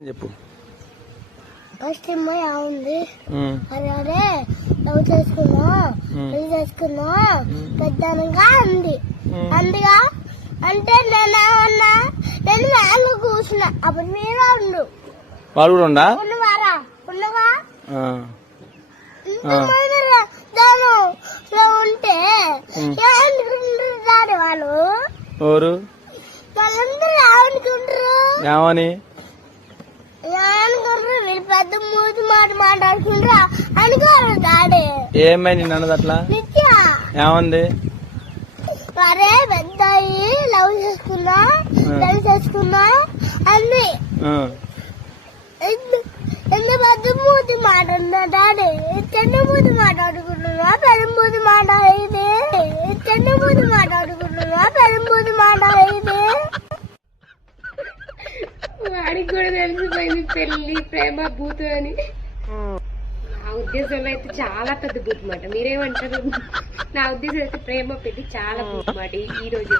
చెప్పు. ఫస్ట్ అమ్మాయి ఉంది అదే లవ్ చేసుకున్నా పెళ్లి చేసుకున్నా పెద్దనగా అంది అందుగా అంటే నేనేమన్నా నేను మేలు కూర్చున్నా అప్పుడు మీరు ఉండు వాడు కూడా ఉండా ఉన్నవారా ఉన్నవా దానిలో ఉంటే ఏమనుకుంటారు వాళ్ళు ఎవరు వాళ్ళందరూ ఏమనుకుంటారు ఏమని వీళ్ళు పెద్ద మూతి మాట మాట్లాడుకుంటారా అనుకోరు డాడీ ఏమై నిన్ను అన్నది అట్లా నిత్య ఏమంది అరే పెద్ద లవ్ చేసుకున్నా అన్ని ఎంత పెద్ద మూతి మాట్లాడుతున్నా డాడీ చిన్న మూతి మాట్లాడుకుంటున్నా పెద్ద మూతి మాట్లాడేది చిన్న మూతి మాట్లాడుకుంటున్నా పెద్ద మూతి మాట్లాడేది వాడికి కూడా తెలిసిపోయింది పెళ్లి ప్రేమ భూతం అని. నా ఉద్దేశంలో అయితే చాలా పెద్ద భూతం మాట. మీరేమంటారు? నా ఉద్దేశం అయితే ప్రేమ పెళ్లి చాలా భూతం మాట ఈ రోజు.